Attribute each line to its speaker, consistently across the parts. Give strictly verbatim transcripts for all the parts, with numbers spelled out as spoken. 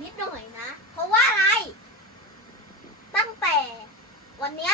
Speaker 1: นิดหน่อยนะเพราะว่าอะไรตั้งแต่วันเนี้ย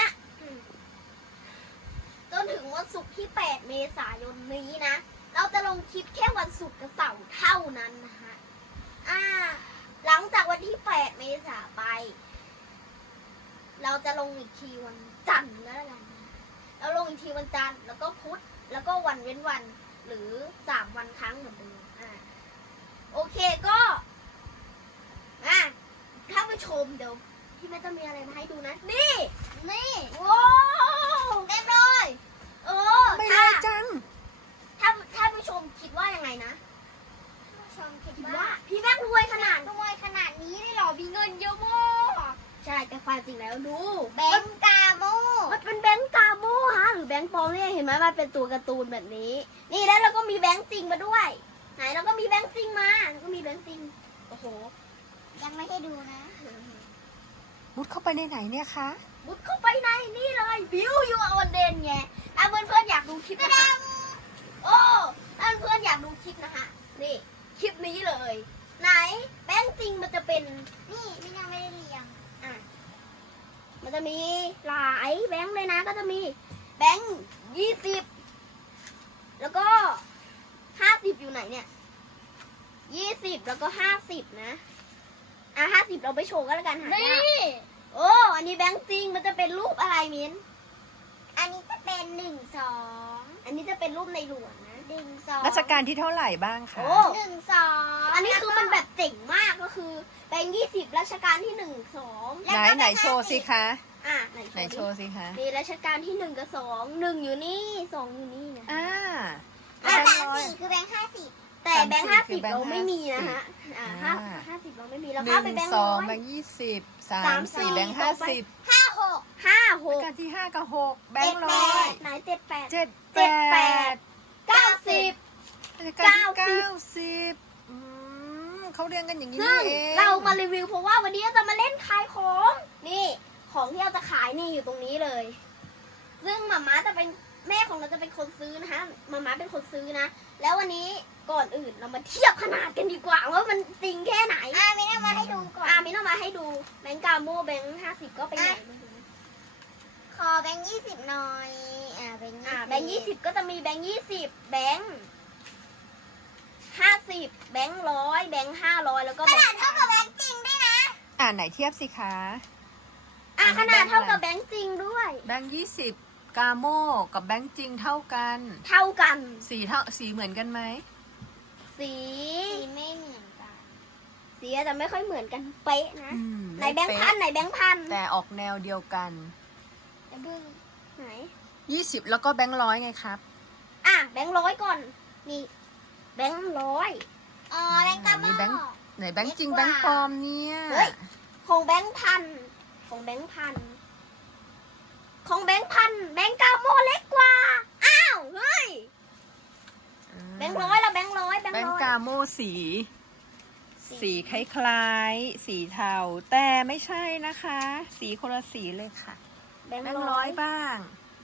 Speaker 1: จนถึงวันศุกร์ที่แปดเมษายนนี้นะเราจะลงคลิปแค่วันศุกร์กับเสาร์เท่านั้นนะฮะอ่าหลังจากวันที่แปดเมษาไปเราจะลงอีกทีวันจันทร์แล้วกันนะเราลงอีกทีวันจันทร์แล้วก็พุธแล้วก็วันเว้นวันหรือสามวันครั้งเหมือนเดิมอ่าโอเคก็อ่ะท่านผู้ชมเดี๋ยวพี่แม่จะมีอะไรมาให้ดูนะนี่นี่โว้เต็มเลยโอ้
Speaker 2: ไม่เลยจัง
Speaker 1: ถ้าถ้าผู้ชมคิดว่ายังไงนะผู้ชมคิดว่าพี่แม่รวยขนาดรวยขนาดนี้ได้หรอมีเงินเยอะมากใช่แต่ความจริงแล้วดูแบงก์กาโมมันเป็นแบงก์กาโมฮะหรือแบงก์ปลอมเนี่ยเห็นไหมมันเป็นตัวการ์ตูนแบบนี้นี่แล้วเราก็มีแบงก์จริงมาด้วยไหนเราก็มีแบงก์จริงมาแล้วก็มีแบงก์จริงโอ้โหยังไม่ให้ดูนะ
Speaker 2: มุดเข้าไปในไหนเนี่ยคะ
Speaker 1: มุดเข้าไปในนี่เลยบิวยูออนเดนไงถ้าเพื่อนเพื่อนอยากดูคลิปนะคะโอ้ถ้าเพื่อนอยากดูคลิปนะคะนี่คลิปนี้เลยไหนแบงค์จริงมันจะเป็นนี่ไม่ยังไม่ได้เรียงอ่ะมันจะมีหลายแบงค์เลยนะก็จะมีแบงค์ยี่สิบแล้วก็ห้าสิบอยู่ไหนเนี่ยยี่สิบแล้วก็ห้าสิบนะอ่ะห้าสิบเราไปโชว์กันแล้วกันหายากโอ้อันนี้แบงค์จริงมันจะเป็นรูปอะไรมิ้นอันนี้จะเป็นหนึ่งสองอันนี้จะเป็นรูปในหลวงนะหนึ่งสอง
Speaker 2: รัชกาลที่เท่าไหร่บ้างคะ
Speaker 1: โอ้หนึ่งสองอันนี้คือมันแบบเจ๋งมากก็คือแบงค์ยี่สิบรัชกาลที่หนึ่งสอง
Speaker 2: ไหนไหนโชว์สิคะ
Speaker 1: อ่ะ
Speaker 2: ไหนโชว์สิคะ
Speaker 1: นี่รัชกาลที่หนึ่งกับสองหนึ่งอยู่นี่สองอยู่นี่นะ
Speaker 2: อ่า
Speaker 1: แต่แบงค์สี่คือแบงค์ห้าสิบแต่แบงค์ห้าสิบเราไม่มีนะฮะอ่าห้าห้าสิบเราไม่มีเราเข้าไปแบงค์ร้อย
Speaker 2: แบงค์ยี่สิบสามสี่แบงค์ห้าสิบ
Speaker 1: ห้าหกห้าหก
Speaker 2: การที่ห้ากับหกแบงค์ร้อย
Speaker 1: ไหนเจ็ดแปด
Speaker 2: เจ็ด
Speaker 1: แปดเก้าสิบ
Speaker 2: เก้าเก้าสิบเขาเรียงกันอย่างนี้นี่เอง
Speaker 1: เรามารีวิวเพราะว่าวันนี้จะมาเล่นขายของนี่ของที่เราจะขายนี่อยู่ตรงนี้เลยซึ่งหม่าม้าจะเป็นแม่ของเราจะเป็นคนซื้อนะคะมาม่าเป็นคนซื้อนะแล้ววันนี้ก่อนอื่นเรามาเทียบขนาดกันดีกว่าว่ามันจริงแค่ไหนอ่ามินเอามาให้ดูก่อนอ่ามินเอามาให้ดูแบงก์กาโมแบงก์ห้าสิบก็ไปไหนขอแบงก์ยี่สิบหน่อยอ่าแบงก์อ่าแบงก์ยี่สิบก็จะมีแบงก์ยี่สิบแบงก์ห้าสิบแบงก์ร้อยแบงก์ห้าร้อยแล้วก็ขนาดเท่ากับแบงก์จริงด้วยนะ
Speaker 2: อ่าไหนเทียบสิคะ
Speaker 1: อ่าขนาดเท่ากับแบงก์จริงด้วย
Speaker 2: แบงก์ยี่สิบกาโมกับแบงค์จริงเท่ากัน
Speaker 1: เท่ากัน
Speaker 2: สีเท่าสีเหมือนกันไหม
Speaker 1: สีไม่เหมือนกันสีอาจจะไม่ค่อยเหมือนกันเป๊ะนะไหนแบงค์พันไหนแบงค์พัน
Speaker 2: แต่ออกแนวเดียวกัน
Speaker 1: ไหน
Speaker 2: ยี่สิบแล้วก็แบงค์ร้อยไงครับ
Speaker 1: อ่ะแบงค์ร้อยก่อนนี่แบงค์ร้อยอ๋อแบงค์กาโม
Speaker 2: แบงค์ไหนแบงค์จริงแบงค์ปลอมเนี่ย
Speaker 1: เฮ้ยของแบงค์พันของแบงค์พันของแบงค์พันแบงค์กาโมเล็กกว่าอ้าวเฮ้ยแบงค์ร้อยแล้วแบงค์ร้อยแบงค์ร้อย
Speaker 2: แบงค์กาโมสีสีคล้ายๆสีเทาแต่ไม่ใช่นะคะสีคนละสีเลยค่ะแบงค์ร้อยบ้าง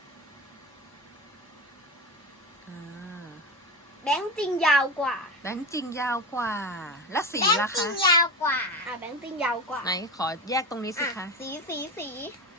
Speaker 1: แบงค์จริงยาวกว่า
Speaker 2: แบงค์จริงยาวกว่าแล้วสีล่ะคะ
Speaker 1: แบงค์จริงยาวกว่าอ่ะแบงค์จริงยาวกว่า
Speaker 2: ไหนขอแยกตรงนี้สิคะ
Speaker 1: สีสีสี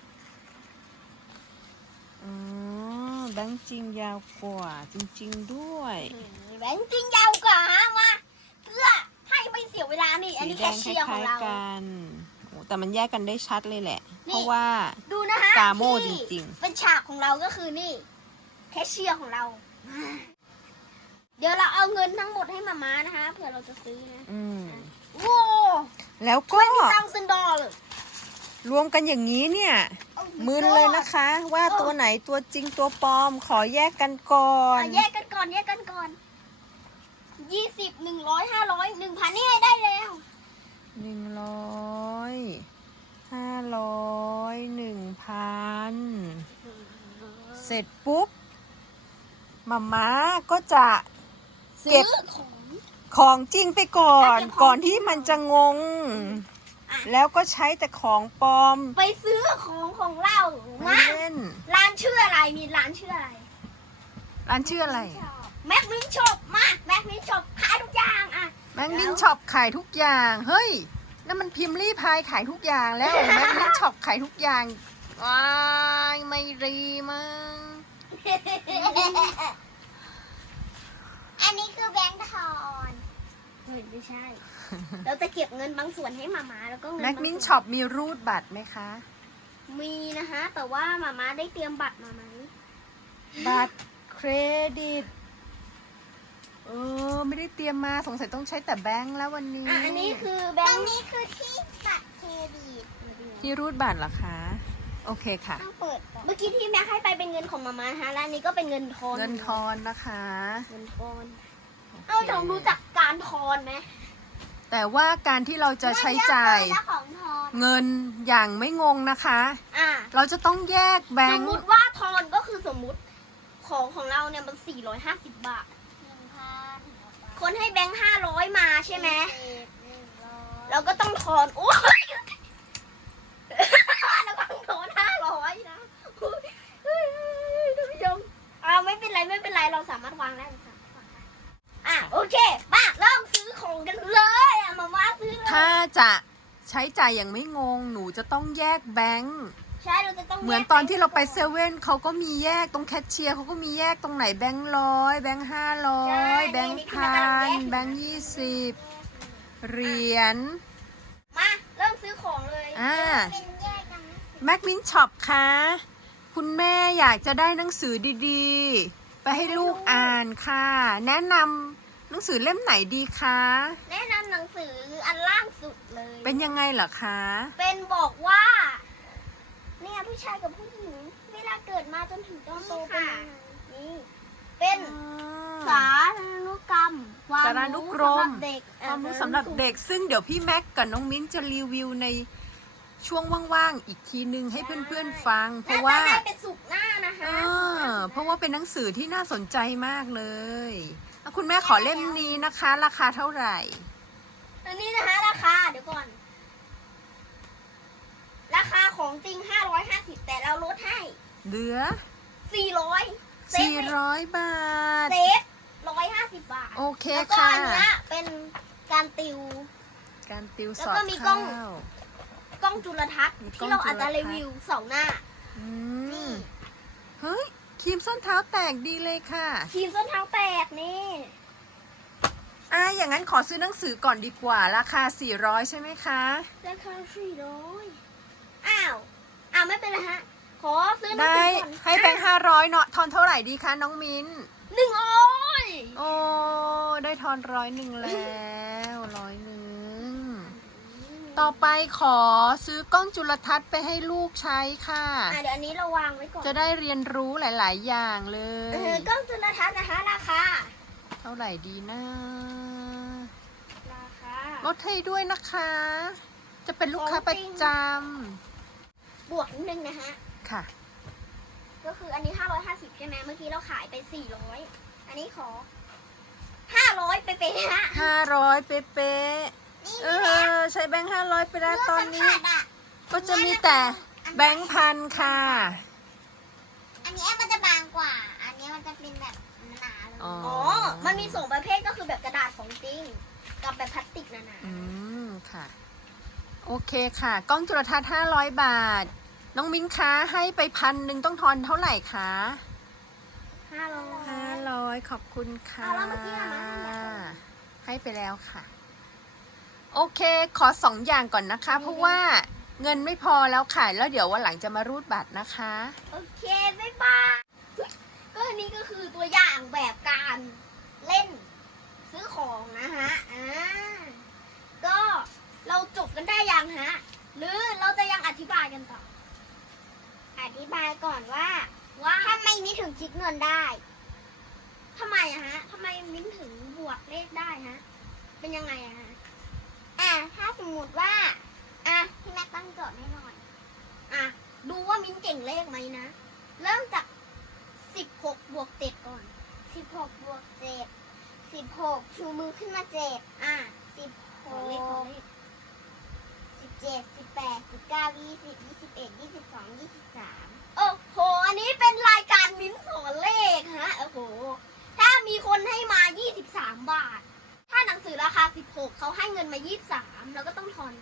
Speaker 2: อืมแบงค์จริงยาวกว่าจริงๆด้วย
Speaker 1: แบงค์จริงยาวกว่ามาเพื่อให้ไม่เสียเวลานี่อันนี้แคชเชียร์ของเรา
Speaker 2: กันแต่มันแยกกันได้ชัดเลยแหละเพราะว่า
Speaker 1: ดูนะคะ
Speaker 2: กาโมจริง
Speaker 1: ๆเป็นฉากของเราก็คือนี่แคชเชียร์ของเราเดี๋ยวเราเอาเงินทั้งหมดให้มาม่านะคะเผื่อเราจะซื้อนะ
Speaker 2: อืม
Speaker 1: โว้
Speaker 2: แล้วก็
Speaker 1: ตั้งเซนดอลเลย
Speaker 2: รวมกันอย่างนี้เนี่ยมึนเลยนะคะว่าตัวไหนตัวจริงตัวปลอมขอแยกกันก่อน
Speaker 1: แยกกันก่อนแยกกันก่อนยี่สิบหนึ่งร้อยห้าร้อยหนึ่งพันนี่ได้แล้ว
Speaker 2: หนึ่งร้อยห้าร้อยหนึ่งพันเสร็จปุ๊บมาม่าก็จะเก็บของของจริงไปก่อนก่อนที่มันจะงงแล้วก็ใช้แต่ของปลอม
Speaker 1: ไปซื้อของของเรามาร้านชื่ออะไรมีร้านชื่ออะไร
Speaker 2: ร้านชื่ออะไร
Speaker 1: แม็กมินช็อปมาแม็กมินช็อปขายทุกอย่างอ่ะ
Speaker 2: แม็กมินช็อปขายทุกอย่างเฮ้ยนั่นมันพิมพ์ลี่พายขายทุกอย่างแล้ว แม็กมิ้นช็อปขายทุกอย่างว้ายไม่รีมั้ง
Speaker 1: อันนี้คือแบงค์ทอนเฮ้ยไม่ใช่ เราจะเก็บเงินบางส่วนให้มาม่าแล้วก็เงิน
Speaker 2: แม็ก
Speaker 1: บาง
Speaker 2: มิ้น
Speaker 1: ส่วน
Speaker 2: ช็อปมีรูดบัตรไหมคะ
Speaker 1: มีนะคะ แต่ว่ามาม่าได้เตรียมบัตรมาไหม
Speaker 2: บัตรเครดิต เออ ไม่ได้เตรียมมาสงสัยต้องใช้แต่แบงค์แล้ววันนี้
Speaker 1: อ่ะอันนี้คือแบงค์นี้คือที่บัตรเครดิต
Speaker 2: ที่รูดบัตรเหรอคะ โอเคค่ะ
Speaker 1: ต้องเปิดเมื่อกี้ที่แม่ให้ไปเป็นเงินของมาม่านะคะและอันนี้ก็เป็นเงินทอน
Speaker 2: เงินทอนนะคะ
Speaker 1: เงินทอน
Speaker 2: โค
Speaker 1: เอาลองรู้จักการทอนไหม
Speaker 2: แต่ว่าการที่เราจะใช้จ่าย
Speaker 1: เงินเยอะเกินแล้วของทอน
Speaker 2: เงินอย่างไม่งงนะคะ
Speaker 1: อ่ะ
Speaker 2: เราจะต้องแยกแบ
Speaker 1: ส
Speaker 2: ง
Speaker 1: ม
Speaker 2: ค์
Speaker 1: มุติว่าทอนก็คือสมมุติของของเราเนี่ยมันสี่ร้อยห้าสิบบาทคนให้แบงค์ห้าร้อยมาใช่ไหมเราก็ต้องทอนโอ้ยเราก็ต้องทอนห้าร้อยนะเฮ้ยท่านผู้ชมอ่าไม่เป็นไรไม่เป็นไรเราสามารถวางได้เราสามารถวางได้อ่ะโอเคมาเริ่มซื้อของกันเลยอ่ะมาม่าซื้อเลย
Speaker 2: ถ้าจะใช้จ่ายอย่างไม่งง หนูจะต้องแยกแบงค์
Speaker 1: ใช่เราจะต้อง
Speaker 2: เหมือนตอนที่เราไปเซเว่นเขาก็มีแยกตรงแคชเชียร์เขาก็มีแยกตรงไหนแบงค์ร้อยแบงค์ห้าร้อยแบงค์พันแบงค์ยี่สิบเหรียญ
Speaker 1: มาเริ่มซื้อของเลย
Speaker 2: อ่า
Speaker 1: เป็นแยกกันนะ
Speaker 2: แม็กมินช็อปคะคุณแม่อยากจะได้หนังสือดีๆ ไปให้ลูกอ่านค่ะ แนะนำหนังสือเล่มไหนดีคะ
Speaker 1: แนะนำหนังสืออันล่างสุดเลย
Speaker 2: เป็นยังไงเหรอคะ
Speaker 1: เป็นบอกว่า เนี่ยผู้ชายกับผู้หญิง เวลาเกิดมาจนถึงตอนโตเป็นยังไงนี่ เป็นสารานุกรรมความ
Speaker 2: สารานุกรม
Speaker 1: สำหรับเด็ก
Speaker 2: ความรู้สำหรับเด็กซึ่งเดี๋ยวพี่แม็กกับน้องมิ้นจะรีวิวในช่วงว่างๆอีกทีนึงให้เพื่อนๆฟัง เพ
Speaker 1: น่า
Speaker 2: ราะ
Speaker 1: จะ
Speaker 2: ว่า
Speaker 1: ได้เป็นสุกร์หน้านะคะ
Speaker 2: เออเพราะว่าเป็นหนังสือที่น่าสนใจมากเลยอ่ะคุณแม่ขอเล่มนี้นะคะ ราคาเท่าไหร่
Speaker 1: อันนี้นะคะราคาเดี๋ยวก่อน ราคาของจริงห้าร้อยห้าสิบแต่เราลดให้
Speaker 2: เหลือ
Speaker 1: สี่ร้อยเซฟ
Speaker 2: สี่ร้อยบาท
Speaker 1: เซฟร้อยห้าสิบบาท
Speaker 2: โอเค
Speaker 1: แล้วก็
Speaker 2: ค่ะ
Speaker 1: อันเนี้ยเป็นการติว
Speaker 2: การติว
Speaker 1: แล้
Speaker 2: ส
Speaker 1: ว
Speaker 2: อด
Speaker 1: ก็มีกล้อง
Speaker 2: ข้าว
Speaker 1: กล้องจุลทรรศน์
Speaker 2: มีกล้อ
Speaker 1: ที่
Speaker 2: ง
Speaker 1: เราอาจจะ
Speaker 2: จุลทรรศน์
Speaker 1: รีวิวสองหน้า
Speaker 2: อื
Speaker 1: นี่
Speaker 2: มเฮ้ยครีมส้นเท้าแตกดีเลยค่ะ
Speaker 1: ครีมส้นเท้าแตกนี่
Speaker 2: อ่ะอย่างนั้นขอซื้อหนังสือก่อนดีกว่า ราคาสี่ร้อยใช่ไหมคะ
Speaker 1: ราคาสี่ร้อยอ้าว อ้าวไม่เป็นไรฮะ ขอซื้อหนัง
Speaker 2: ได้
Speaker 1: สือก่อน
Speaker 2: ให้แบงค์ห้าร้อยเนาะทอนเท่าไหร่ดีคะน้องมิ้น
Speaker 1: หนึ่งร้อย
Speaker 2: โอ้ ได้ทอนร้อยหนึ่งแล้วร้อยหนึ่ง ต่อไปขอซื้อกล้องจุลทรรศน์ไปให้ลูกใช้ค่ะ
Speaker 1: อ่ะเดี๋ยวอันนี้เราวางไว้ก่อน
Speaker 2: จะได้เรียนรู้หลาย ๆ อย่างเล
Speaker 1: เอย อกล้องจุลทรรศน์นะคะ ราคา
Speaker 2: เท่าไหร่ดีนะ
Speaker 1: ราคา
Speaker 2: ลดให้ด้วยนะคะ จะเป็นลูกค้าประจ
Speaker 1: บวกนิดนึงนะฮะ
Speaker 2: ำค่ะ
Speaker 1: ก็คืออันนี้ห้าร้อยห้าสิบใช่ไหมเมื่อกี้เราขายไปสี่ร้อยอันนี้ขอห้าร้อยไปเป็นฮะ
Speaker 2: ห้าร้อยเป๊ะๆเออ ใช้แบงค์ห้าร้อยไปแล้วตอนนี้ ก็จะมีแต่แบงค์พันค่ะ
Speaker 1: อันนี้มันจะบางกว่า อันนี้มันจะเป็นแบบหนาเลย
Speaker 2: อ๋อ
Speaker 1: อ๋อ มันมีสองประเภทก็คือแบบกระดาษของจริง กับแบบพลาสติกหนา
Speaker 2: อืม ค่ะ โอเคค่ะ กล้องจุลทรรศน์ห้าร้อยบาท น้องมิ้นคะให้ไปพันหนึ่งต้องทอนเท่าไหร่คะ
Speaker 1: ๆห้าร้อย
Speaker 2: ห้าร้อยขอบคุณค่ะ
Speaker 1: เอาแล้วเมื่อกี้อะนะ
Speaker 2: ให้ไปแล้วค่ะ โอเค ขอสองอย่างก่อนนะคะ เพราะว่าเงินไม่พอแล้วค่ะ แล้วเดี๋ยววันหลังจะมารูดบัตรนะคะ
Speaker 1: โอเค บ๊ายบายก็อันนี้ก็คือตัวอย่างแบบการเล่นซื้อของนะฮะ อ่า ก็เราจบกันได้ยังฮะ หรือเราจะยังอธิบายกันต่อ อธิบายก่อนว่า ว่าทำไมมิ้นถึงคิดเงินได้ทำไมอะฮะทำไมมิ้นถึงบวกเลขได้ฮะ เป็นยังไงอะฮะ อ่ะถ้าสมมติว่า อ่ะพี่แม็กตั้งโจทย์ให้หน่อย อ่ะ ดูว่ามิ้นเก่งเลขไหมนะ เริ่มจากสิบหกบวกเจ็ดก่อนสิบหกบวกเจ็ดสิบหกชูมือขึ้นมาเจ็ดอ่ะสิบหกเลขของเลขสิบเจ็ดสิบแปดสิบเก้ายี่สิบยี่สิบเอ็ดยี่สิบสองยี่สิบสามโอ้โห อันนี้เป็นรายการมิ้นสอนเลขฮะ โอ้โห ถ้ามีคนให้มายี่สิบสามบาท ถ้าหนังสือราคาสิบหกเขาให้เงินมายี่สิบสามเราก็ต้องทอน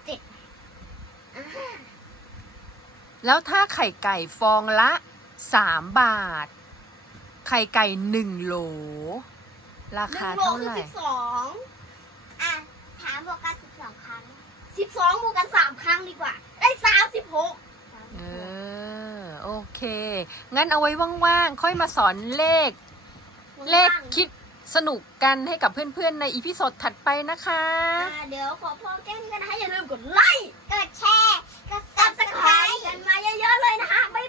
Speaker 1: เจ็ดอ่า
Speaker 2: แล้วถ้าไข่ไก่ฟองละสามบาท ไข่ไก่หนึ่งโหล รา
Speaker 1: หนึ่
Speaker 2: คาง
Speaker 1: โล
Speaker 2: เท่า
Speaker 1: คือ
Speaker 2: ไหร่
Speaker 1: สิบสองอ่ะถามบวกกันสิบสองครั้งสิบสองบวกกันสามครั้งดีกว่า ได้สามสิบหก
Speaker 2: เออ โอเค งั้นเอาไว้ว่างๆ ค่อยมาสอนเลข เลขคิดสนุกกันให้กับเพื่อนๆ ในอีพิโซดถัดไปนะคะ
Speaker 1: อ่าเดี๋ยวขอพอแก้นี้กันนะคะอย่าลืมกดไลค์ กดแชร์ กดซับสไครต์กันมาเยอะๆเลยนะคะบ๊าย